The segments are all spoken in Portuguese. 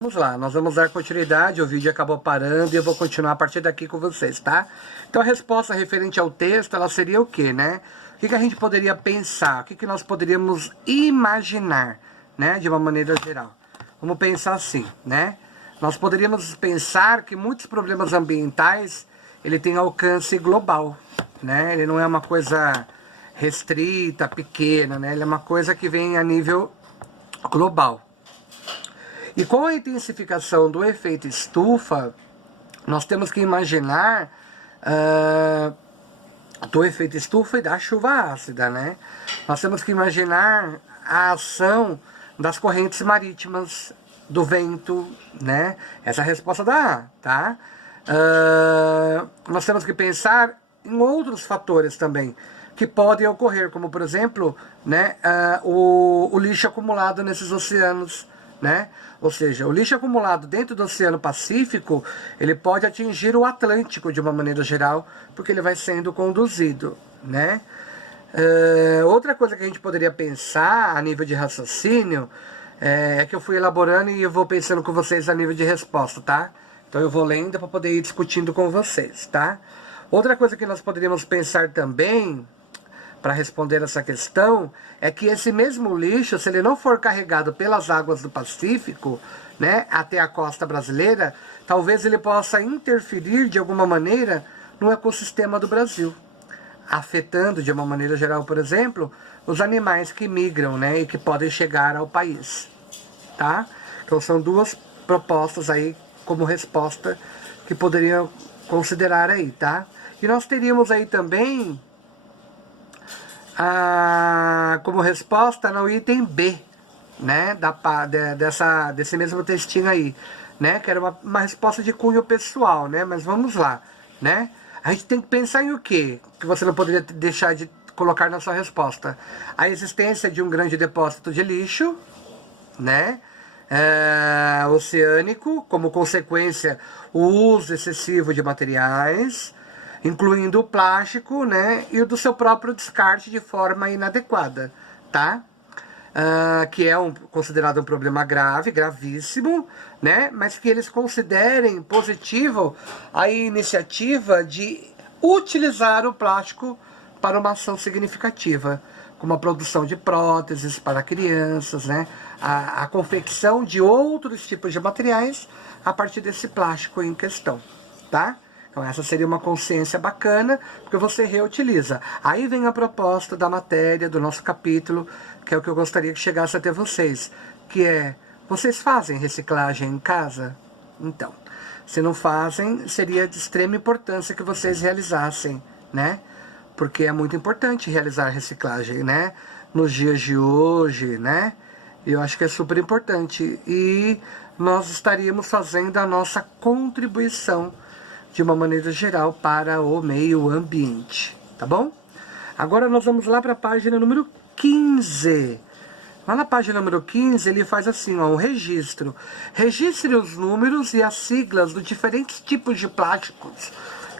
Vamos lá, nós vamos dar continuidade, o vídeo acabou parando e eu vou continuar a partir daqui com vocês, tá? Então a resposta referente ao texto, ela seria o quê, né? O que a gente poderia pensar, o que nós poderíamos imaginar, né? De uma maneira geral. Vamos pensar assim, né? Nós poderíamos pensar que muitos problemas ambientais, ele tem alcance global, né? Ele não é uma coisa restrita, pequena, né? Ele é uma coisa que vem a nível global. E com a intensificação do efeito estufa, nós temos que imaginar do efeito estufa e da chuva ácida, né? Nós temos que imaginar a ação das correntes marítimas, do vento, né? Essa é a resposta da A, tá? Nós temos que pensar em outros fatores também, que podem ocorrer, como por exemplo, né, o lixo acumulado nesses oceanos, né? Ou seja, o lixo acumulado dentro do Oceano Pacífico, ele pode atingir o Atlântico de uma maneira geral, porque ele vai sendo conduzido, né? Outra coisa que a gente poderia pensar a nível de raciocínio é que eu fui elaborando e eu vou pensando com vocês a nível de resposta, tá? Então eu vou lendo para poder ir discutindo com vocês, tá? Outra coisa que nós poderíamos pensar também para responder essa questão, é que esse mesmo lixo, se ele não for carregado pelas águas do Pacífico, né, até a costa brasileira, talvez ele possa interferir de alguma maneira no ecossistema do Brasil, afetando de uma maneira geral, por exemplo, os animais que migram, né, e que podem chegar ao país, tá? Então são duas propostas aí como resposta que poderiam considerar aí, tá? E nós teríamos aí também como resposta no item B, né, desse mesmo textinho aí, né, que era uma resposta de cunho pessoal, né, mas vamos lá, né, a gente tem que pensar em o quê? Que você não poderia deixar de colocar na sua resposta: a existência de um grande depósito de lixo, né, oceânico, como consequência o uso excessivo de materiais, incluindo o plástico, né, e o do seu próprio descarte de forma inadequada, tá? Que é considerado um problema grave, gravíssimo, né, mas que eles considerem positivo a iniciativa de utilizar o plástico para uma ação significativa, como a produção de próteses para crianças, né, a confecção de outros tipos de materiais a partir desse plástico em questão, tá? Então essa seria uma consciência bacana, porque você reutiliza. Aí vem a proposta da matéria, do nosso capítulo, que é o que eu gostaria que chegasse até vocês, que é: vocês fazem reciclagem em casa? Então, se não fazem, seria de extrema importância que vocês realizassem, né? Porque é muito importante realizar reciclagem, né? Nos dias de hoje, né? Eu acho que é super importante. E nós estaríamos fazendo a nossa contribuição de uma maneira geral para o meio ambiente, tá bom? Agora nós vamos lá para a página número 15. Lá na página número 15 ele faz assim, ó, um registro. Registre os números e as siglas dos diferentes tipos de plásticos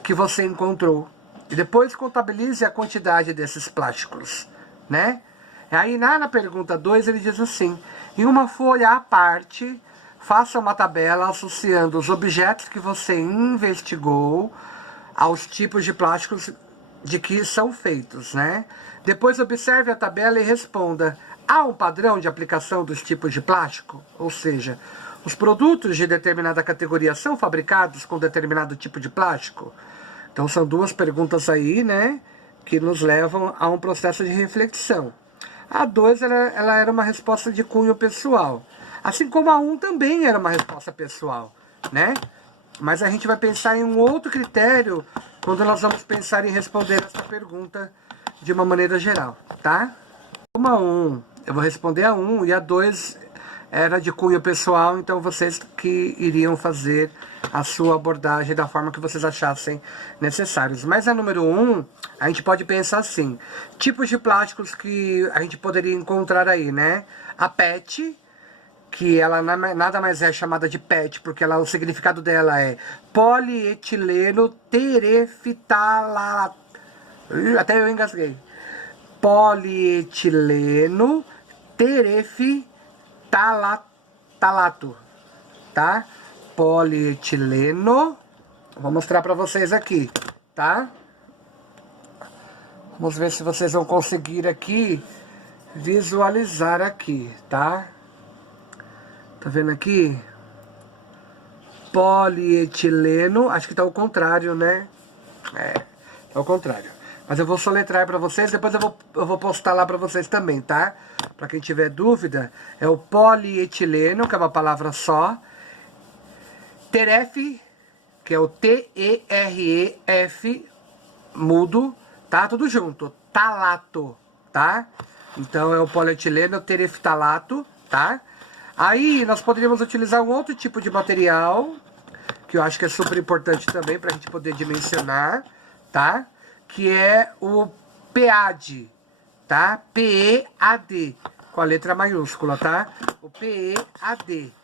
que você encontrou. E depois contabilize a quantidade desses plásticos, né? Aí na pergunta 2 ele diz assim: em uma folha à parte, faça uma tabela associando os objetos que você investigou aos tipos de plásticos de que são feitos, né? Depois observe a tabela e responda: há um padrão de aplicação dos tipos de plástico? Ou seja, os produtos de determinada categoria são fabricados com determinado tipo de plástico? Então são duas perguntas aí, né, que nos levam a um processo de reflexão. A 2, ela era uma resposta de cunho pessoal. Assim como a 1 também era uma resposta pessoal, né? Mas a gente vai pensar em um outro critério quando nós vamos pensar em responder essa pergunta de uma maneira geral, tá? Como a 1, eu vou responder a 1 e a 2 era de cunho pessoal, então vocês que iriam fazer a sua abordagem da forma que vocês achassem necessários. Mas a número 1, a gente pode pensar assim: tipos de plásticos que a gente poderia encontrar aí, né? A PET, que ela nada mais é chamada de PET, porque o significado dela é polietileno terefitalato. Até eu engasguei. Polietileno terefitalato. tá? Polietileno. Vou mostrar para vocês aqui, tá? Vamos ver se vocês vão conseguir aqui visualizar aqui, tá? Tá vendo aqui? Polietileno, acho que tá ao contrário, né? Tá ao contrário. Mas eu vou soletrar para vocês, depois eu vou postar lá para vocês também, tá? Para quem tiver dúvida, é o polietileno, que é uma palavra só. Teref, que é o T-E-R-E-F, mudo, tá? Tudo junto. Talato, tá? Então é o polietileno tereftalato, tá? Aí nós poderíamos utilizar um outro tipo de material, que eu acho que é super importante também para a gente poder dimensionar, tá? Que é o PEAD, tá? P-E-A-D, com a letra maiúscula, tá? O P-E-A-D.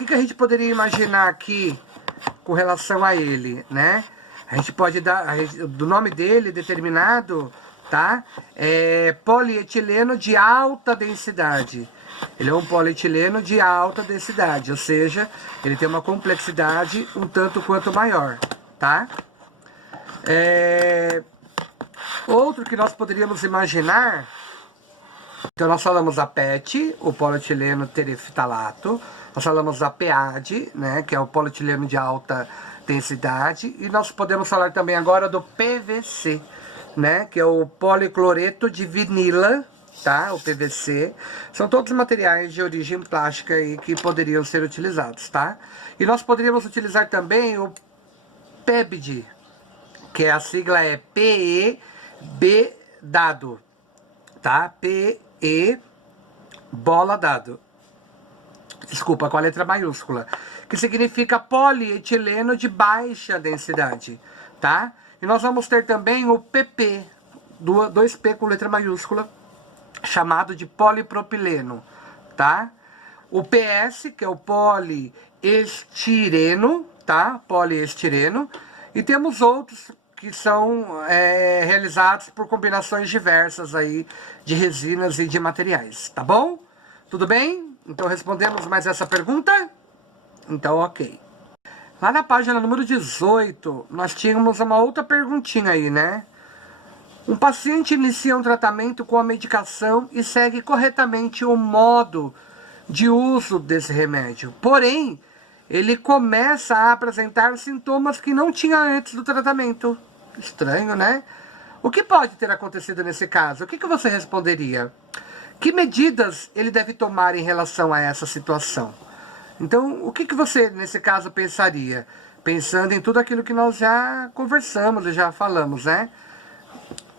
O que a gente poderia imaginar aqui com relação a ele, né? A gente pode dar, do nome dele determinado, tá? É polietileno de alta densidade. Ele é um polietileno de alta densidade, ou seja, ele tem uma complexidade um tanto quanto maior, tá? Outro que nós poderíamos imaginar, então nós falamos da PET, o polietileno tereftalato, nós falamos da PEAD, né, que é o polietileno de alta densidade, e nós podemos falar também agora do PVC, né, que é o policloreto de vinila, tá? O PVC. São todos materiais de origem plástica aí que poderiam ser utilizados, tá? E nós poderíamos utilizar também o PEBD, que a sigla é P-E-B dado, tá? P-E bola dado. Desculpa, com a letra maiúscula. Que significa polietileno de baixa densidade, tá? E nós vamos ter também o PP, 2P com letra maiúscula, chamado de polipropileno, tá? O PS, que é o poliestireno, tá? Poliestireno. E temos outros que são realizados por combinações diversas aí de resinas e de materiais, tá bom? Tudo bem? Então respondemos mais essa pergunta? Então, ok. Lá na página número 18, nós tínhamos uma outra perguntinha aí, né? Um paciente inicia um tratamento com a medicação e segue corretamente o modo de uso desse remédio. Porém, ele começa a apresentar sintomas que não tinha antes do tratamento. Estranho, né? O que pode ter acontecido nesse caso? O que você responderia? Que medidas ele deve tomar em relação a essa situação? Então, o que você, nesse caso, pensaria? Pensando em tudo aquilo que nós já conversamos e já falamos, né?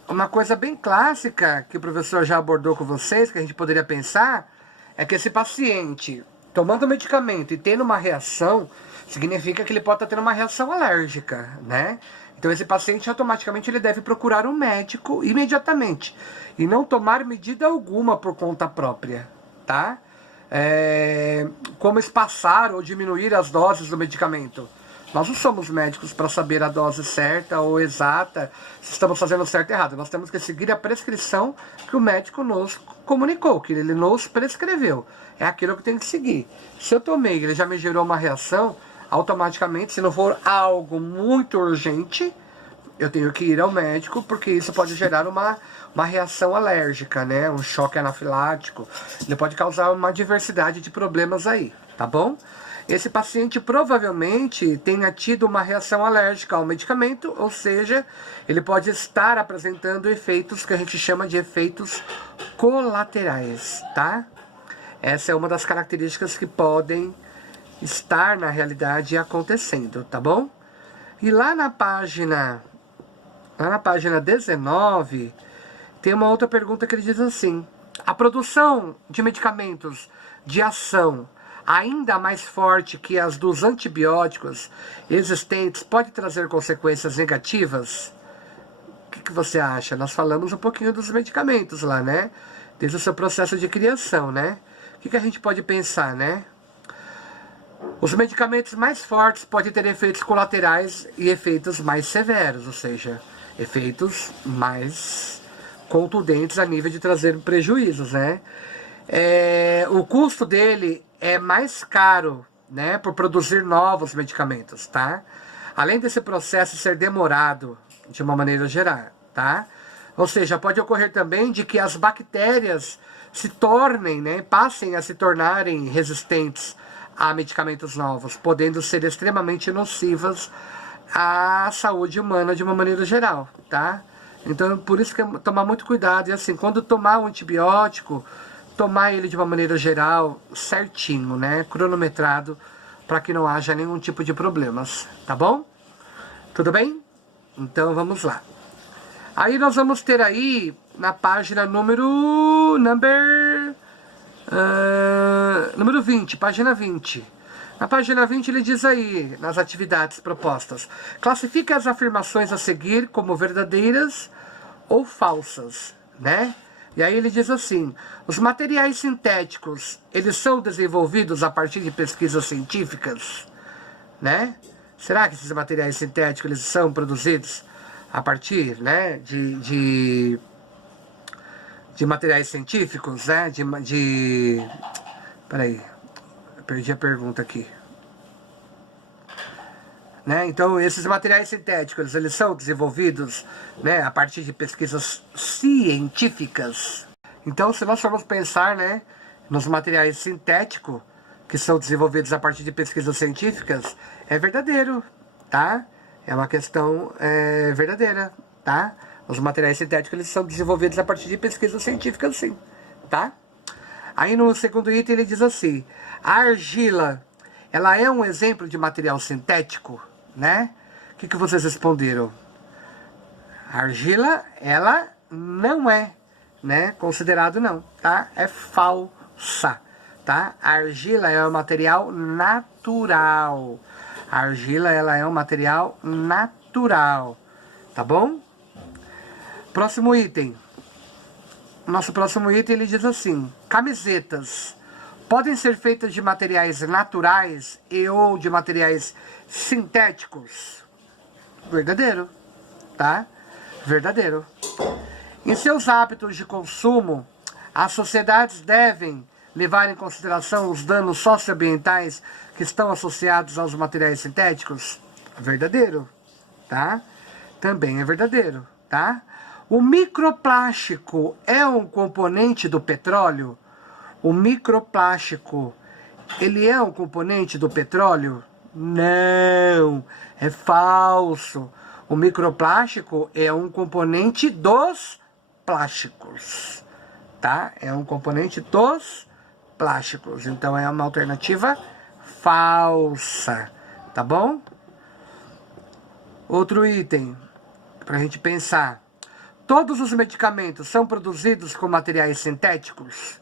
Uma coisa bem clássica que o professor já abordou com vocês, que a gente poderia pensar, é que esse paciente, tomando medicamento e tendo uma reação, significa que ele pode estar tendo uma reação alérgica, né? Então esse paciente automaticamente ele deve procurar um médico imediatamente e não tomar medida alguma por conta própria, tá? Como espaçar ou diminuir as doses do medicamento. Nós não somos médicos para saber a dose certa ou exata, se estamos fazendo certo ou errado. Nós temos que seguir a prescrição que o médico nos comunicou, que ele nos prescreveu. É aquilo que tem que seguir. Se eu tomei e ele já me gerou uma reação, automaticamente, se não for algo muito urgente, eu tenho que ir ao médico, porque isso pode gerar uma reação alérgica, né? Um choque anafilático. Ele pode causar uma diversidade de problemas aí, tá bom? Esse paciente provavelmente tenha tido uma reação alérgica ao medicamento, ou seja, ele pode estar apresentando efeitos que a gente chama de efeitos colaterais, tá? Essa é uma das características que podem estar na realidade acontecendo, tá bom? E lá na página 19, tem uma outra pergunta que ele diz assim: a produção de medicamentos de ação ainda mais forte que as dos antibióticos existentes pode trazer consequências negativas? O que você acha? Nós falamos um pouquinho dos medicamentos lá, né? Desde o seu processo de criação, né? O que a gente pode pensar, né? Os medicamentos mais fortes podem ter efeitos colaterais e efeitos mais severos, ou seja, efeitos mais contundentes a nível de trazer prejuízos, né? O custo dele é mais caro, né, por produzir novos medicamentos, tá? Além desse processo ser demorado de uma maneira geral, tá? Ou seja, pode ocorrer também de que as bactérias se tornem, né, passem a se tornarem resistentes a medicamentos novos, podendo ser extremamente nocivas à saúde humana de uma maneira geral, tá? Então, por isso que é tomar muito cuidado. E assim, quando tomar um antibiótico, tomar ele de uma maneira geral, certinho, né? Cronometrado, para que não haja nenhum tipo de problemas, tá bom? Tudo bem? Então, vamos lá. Aí nós vamos ter aí, na página número 20, página 20. Na página 20 ele diz aí, nas atividades propostas, classifique as afirmações a seguir como verdadeiras ou falsas, né? E aí ele diz assim, os materiais sintéticos, eles são desenvolvidos a partir de pesquisas científicas, né? Será que esses materiais sintéticos, eles são produzidos a partir, né, de materiais científicos, né? Peraí, eu perdi a pergunta aqui. Né? Então, esses materiais sintéticos, eles são desenvolvidos, né, a partir de pesquisas científicas. Então, se nós formos pensar, né, nos materiais sintéticos que são desenvolvidos a partir de pesquisas científicas, é verdadeiro, tá? É uma questão verdadeira, tá? Os materiais sintéticos, eles são desenvolvidos a partir de pesquisas científicas, sim, tá? Aí no segundo item ele diz assim, a argila, ela é um exemplo de material sintético, né? O que vocês responderam? A argila, ela não é, né? Considerado não, tá? É falsa, tá? A argila é um material natural. A argila, ela é um material natural, tá bom? Próximo item. Nosso próximo item, ele diz assim, camisetas podem ser feitas de materiais naturais e ou de materiais sintéticos? Verdadeiro, tá? Verdadeiro. Em seus hábitos de consumo, as sociedades devem levar em consideração os danos socioambientais que estão associados aos materiais sintéticos? Verdadeiro, tá? Também é verdadeiro, tá? O microplástico é um componente do petróleo? O microplástico, ele é um componente do petróleo? Não, é falso. O microplástico é um componente dos plásticos, tá? É um componente dos plásticos. Então é uma alternativa falsa, tá bom? Outro item para a gente pensar. Todos os medicamentos são produzidos com materiais sintéticos?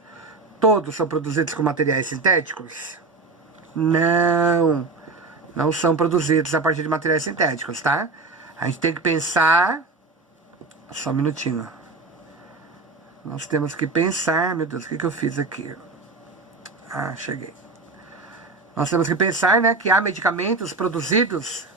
Todos são produzidos com materiais sintéticos? Não, não são produzidos a partir de materiais sintéticos, tá? A gente tem que pensar... Só um minutinho. Nós temos que pensar... Meu Deus, o que eu fiz aqui? Ah, cheguei. Nós temos que pensar, né, que há medicamentos produzidos...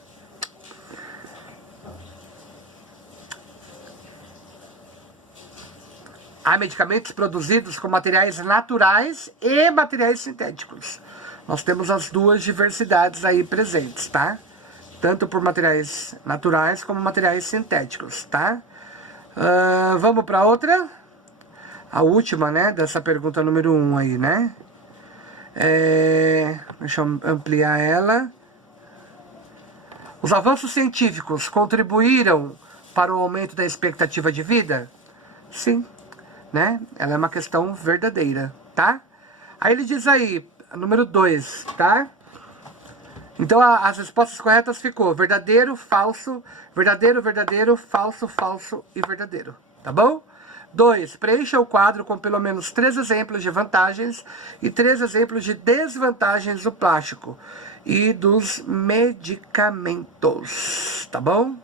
Há medicamentos produzidos com materiais naturais e materiais sintéticos. Nós temos as duas diversidades aí presentes, tá? Tanto por materiais naturais como materiais sintéticos, tá? Vamos para outra? A última, né? Dessa pergunta número 1 aí, né? Deixa eu ampliar ela. Os avanços científicos contribuíram para o aumento da expectativa de vida? Sim. Né? Ela é uma questão verdadeira, tá? Aí ele diz aí, número 2, tá? Então as respostas corretas ficou verdadeiro, falso, verdadeiro, verdadeiro, falso, falso e verdadeiro, tá bom? 2, preencha o quadro com pelo menos 3 exemplos de vantagens e 3 exemplos de desvantagens do plástico e dos medicamentos, tá bom?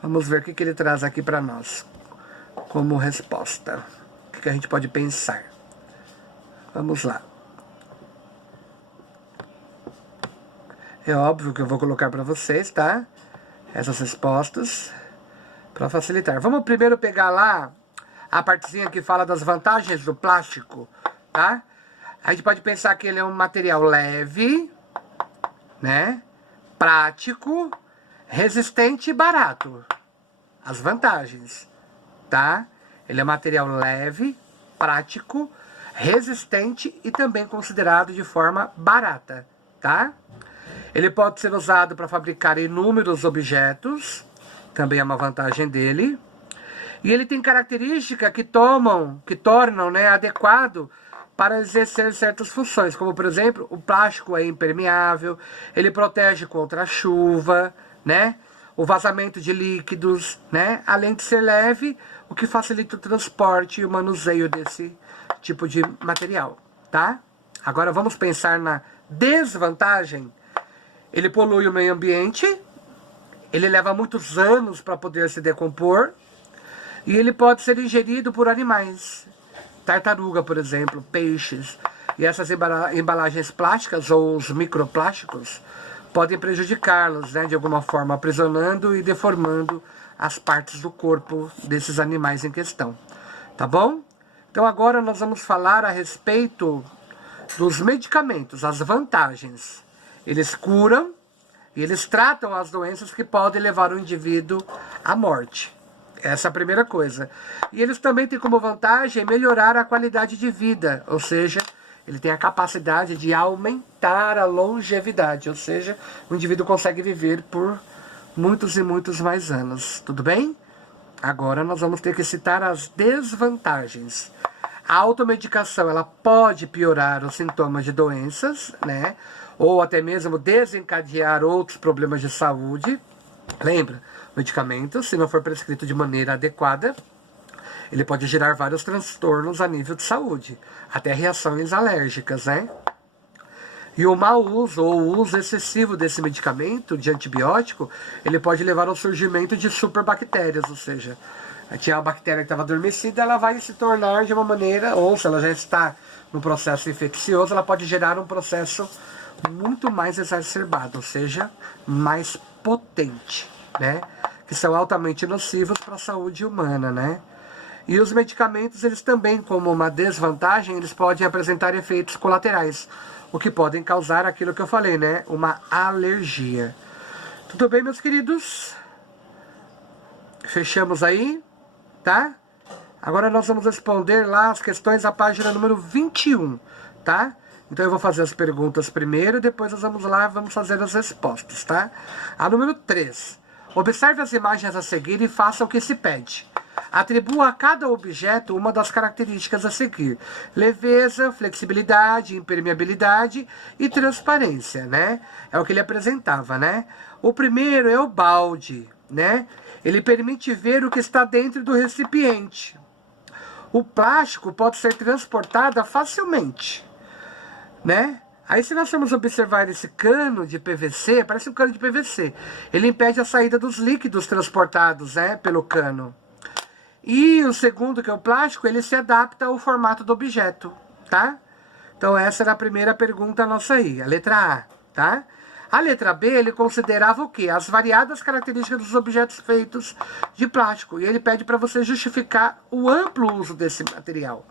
Vamos ver o que ele traz aqui para nós como resposta. O que a gente pode pensar? Vamos lá. É óbvio que eu vou colocar para vocês, tá? Essas respostas para facilitar. Vamos primeiro pegar lá a partezinha que fala das vantagens do plástico, tá? A gente pode pensar que ele é um material leve, né? Prático, resistente e barato. As vantagens, tá? Ele é material leve, prático, resistente e também considerado de forma barata, tá? Ele pode ser usado para fabricar inúmeros objetos, também é uma vantagem dele. E ele tem características que tornam, né, adequado para exercer certas funções, como por exemplo, o plástico é impermeável, ele protege contra a chuva, né, o vazamento de líquidos, né, além de ser leve, o que facilita o transporte e o manuseio desse tipo de material, tá? Agora vamos pensar na desvantagem. Ele polui o meio ambiente, ele leva muitos anos para poder se decompor, e ele pode ser ingerido por animais, tartaruga, por exemplo, peixes. E essas embalagens plásticas ou os microplásticos podem prejudicá-los, né, de alguma forma, aprisionando e deformando as partes do corpo desses animais em questão. Tá bom? Então agora nós vamos falar a respeito dos medicamentos, as vantagens. Eles curam e eles tratam as doenças que podem levar o indivíduo à morte. Essa é a primeira coisa. E eles também têm como vantagem melhorar a qualidade de vida, ou seja, ele tem a capacidade de aumentar a longevidade, ou seja, o indivíduo consegue viver por muitos e muitos mais anos. Tudo bem? Agora nós vamos ter que citar as desvantagens. A automedicação, ela pode piorar os sintomas de doenças, né? Ou até mesmo desencadear outros problemas de saúde. Lembra? Medicamento, se não for prescrito de maneira adequada, ele pode gerar vários transtornos a nível de saúde, até reações alérgicas, né? E o mau uso ou o uso excessivo desse medicamento, de antibiótico, ele pode levar ao surgimento de superbactérias, ou seja, tinha uma bactéria que estava adormecida, ela vai se tornar de uma maneira, ou se ela já está no processo infeccioso, ela pode gerar um processo muito mais exacerbado, ou seja, mais potente, né? Que são altamente nocivos para a saúde humana, né? E os medicamentos, eles também, como uma desvantagem, eles podem apresentar efeitos colaterais, o que podem causar aquilo que eu falei, né? Uma alergia. Tudo bem, meus queridos? Fechamos aí, tá? Agora nós vamos responder lá as questões da página número 21, tá? Então eu vou fazer as perguntas primeiro, depois nós vamos lá e vamos fazer as respostas, tá? A número 3. Observe as imagens a seguir e faça o que se pede. Atribua a cada objeto uma das características a seguir: leveza, flexibilidade, impermeabilidade e transparência, né? É o que ele apresentava, né? O primeiro é o balde, né? Ele permite ver o que está dentro do recipiente. O plástico pode ser transportado facilmente, né? Aí se nós formos observar esse cano de PVC, parece um cano de PVC. Ele impede a saída dos líquidos transportados, né, pelo cano. E o segundo, que é o plástico, ele se adapta ao formato do objeto, tá? Então essa era a primeira pergunta nossa aí, a letra A, tá? A letra B, ele considerava o quê? As variadas características dos objetos feitos de plástico. E ele pede para você justificar o amplo uso desse material.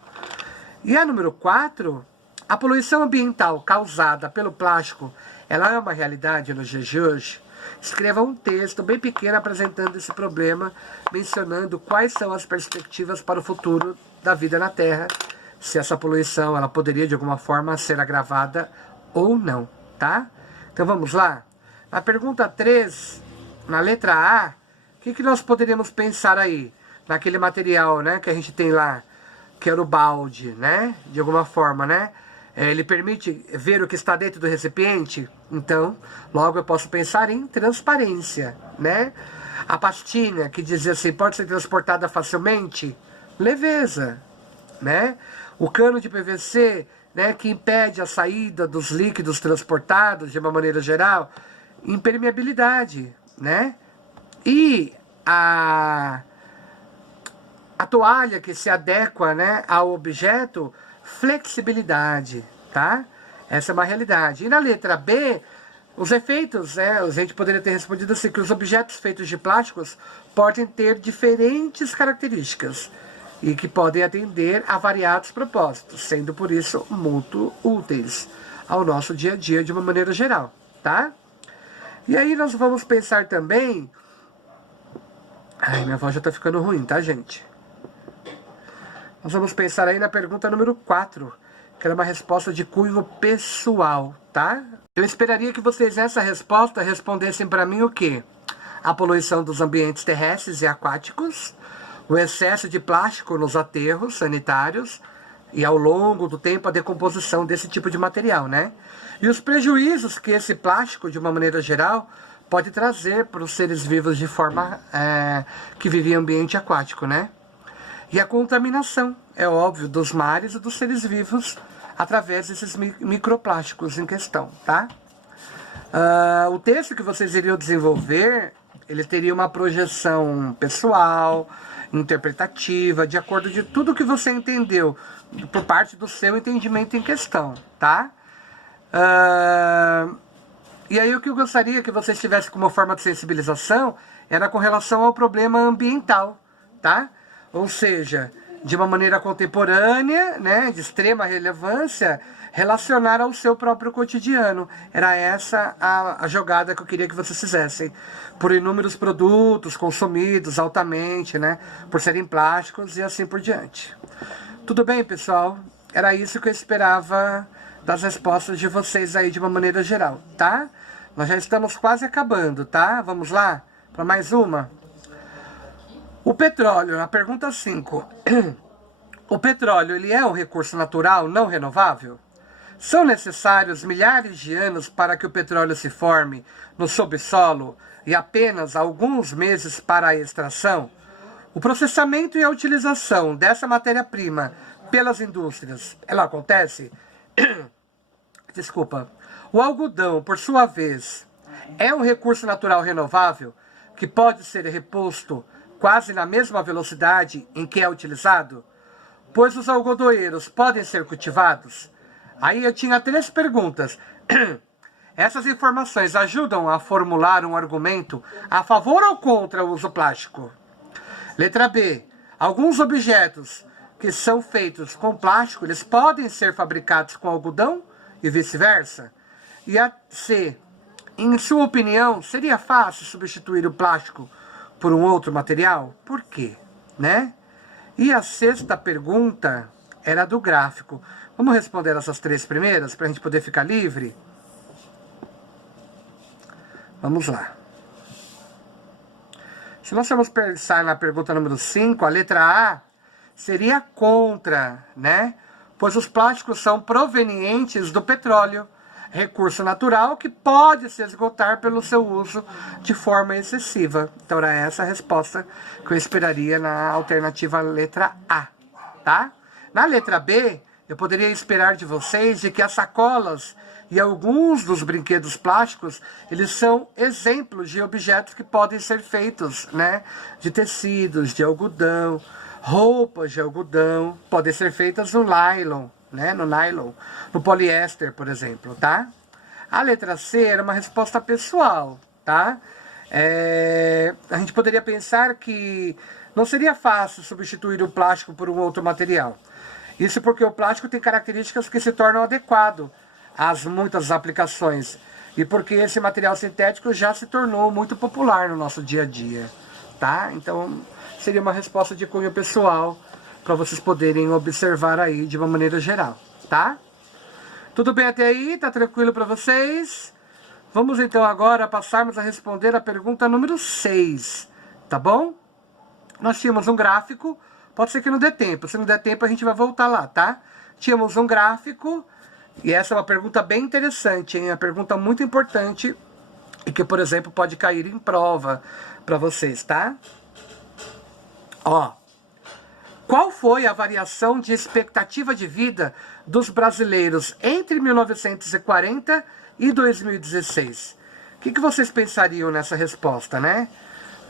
E a número 4... a poluição ambiental causada pelo plástico, ela é uma realidade nos dias de hoje? Escreva um texto bem pequeno apresentando esse problema, mencionando quais são as perspectivas para o futuro da vida na Terra, se essa poluição ela poderia de alguma forma ser agravada ou não, tá? Então vamos lá? Na pergunta 3, na letra A, o que nós poderíamos pensar aí? Naquele material, né, que a gente tem lá, que era o balde, né? De alguma forma, né? Ele permite ver o que está dentro do recipiente? Então, logo eu posso pensar em transparência, né? A pastinha, que dizia assim, pode ser transportada facilmente? Leveza, né? O cano de PVC, né, que impede a saída dos líquidos transportados, de uma maneira geral? Impermeabilidade, né? E a toalha que se adequa, né, ao objeto, flexibilidade, tá? Essa é uma realidade. E na letra B, os efeitos, né? A gente poderia ter respondido assim, que os objetos feitos de plásticos podem ter diferentes características e que podem atender a variados propósitos, sendo por isso muito úteis ao nosso dia a dia de uma maneira geral, tá? E aí nós vamos pensar também... Ai, minha voz já tá ficando ruim, tá, gente? Nós vamos pensar aí na pergunta número 4, que era uma resposta de cunho pessoal, tá? Eu esperaria que vocês nessa resposta respondessem para mim o quê? A poluição dos ambientes terrestres e aquáticos, o excesso de plástico nos aterros sanitários e ao longo do tempo a decomposição desse tipo de material, né? E os prejuízos que esse plástico, de uma maneira geral, pode trazer para os seres vivos de forma que vivem em ambiente aquático, né? E a contaminação, é óbvio, dos mares e dos seres vivos através desses microplásticos em questão, tá? O texto que vocês iriam desenvolver, ele teria uma projeção pessoal, interpretativa, de acordo de tudo que você entendeu, por parte do seu entendimento em questão, tá? E aí o que eu gostaria que vocês tivessem como forma de sensibilização era com relação ao problema ambiental, tá? Ou seja, de uma maneira contemporânea, né, de extrema relevância, relacionar ao seu próprio cotidiano. Era essa a jogada que eu queria que vocês fizessem. Por inúmeros produtos consumidos altamente, né, por serem plásticos e assim por diante. Tudo bem, pessoal? Era isso que eu esperava das respostas de vocês aí de uma maneira geral, tá? Nós já estamos quase acabando, tá? Vamos lá para mais uma? O petróleo, a pergunta 5. O petróleo, ele é um recurso natural não renovável? São necessários milhares de anos para que o petróleo se forme no subsolo e apenas alguns meses para a extração? O processamento e a utilização dessa matéria-prima pelas indústrias, ela acontece? Desculpa. O algodão, por sua vez, é um recurso natural renovável que pode ser reposto quase na mesma velocidade em que é utilizado? Pois os algodoeiros podem ser cultivados? Aí eu tinha 3 perguntas. Essas informações ajudam a formular um argumento a favor ou contra o uso plástico? Letra B. Alguns objetos que são feitos com plástico, eles podem ser fabricados com algodão e vice-versa? E a C. Em sua opinião, seria fácil substituir o plástico por um outro material? Por quê? Né? E a 6ª pergunta era do gráfico. Vamos responder essas 3 primeiras para a gente poder ficar livre? Vamos lá. Se nós formos pensar na pergunta número 5, a letra A seria contra, né? Pois os plásticos são provenientes do petróleo, recurso natural que pode se esgotar pelo seu uso de forma excessiva. Então era essa a resposta que eu esperaria na alternativa letra A, tá? Na letra B, eu poderia esperar de vocês de que as sacolas e alguns dos brinquedos plásticos, eles são exemplos de objetos que podem ser feitos, né? De tecidos, de algodão, roupas de algodão, podem ser feitas no nylon, né? No poliéster, por exemplo, tá? A letra C era uma resposta pessoal, tá? A gente poderia pensar que não seria fácil substituir o plástico por um outro material. Isso porque o plástico tem características que se tornam adequado às muitas aplicações. E porque esse material sintético já se tornou muito popular no nosso dia a dia, tá? Então, seria uma resposta de cunho pessoal para vocês poderem observar aí de uma maneira geral, tá? Tudo bem até aí? Tá tranquilo para vocês? Vamos então agora passarmos a responder a pergunta número 6, tá bom? Nós tínhamos um gráfico, pode ser que não dê tempo, se não der tempo a gente vai voltar lá, tá? Tínhamos um gráfico, e essa é uma pergunta bem interessante, hein? Uma pergunta muito importante e que, por exemplo, pode cair em prova para vocês, tá? Ó, qual foi a variação de expectativa de vida dos brasileiros entre 1940 e 2016? O que vocês pensariam nessa resposta, né?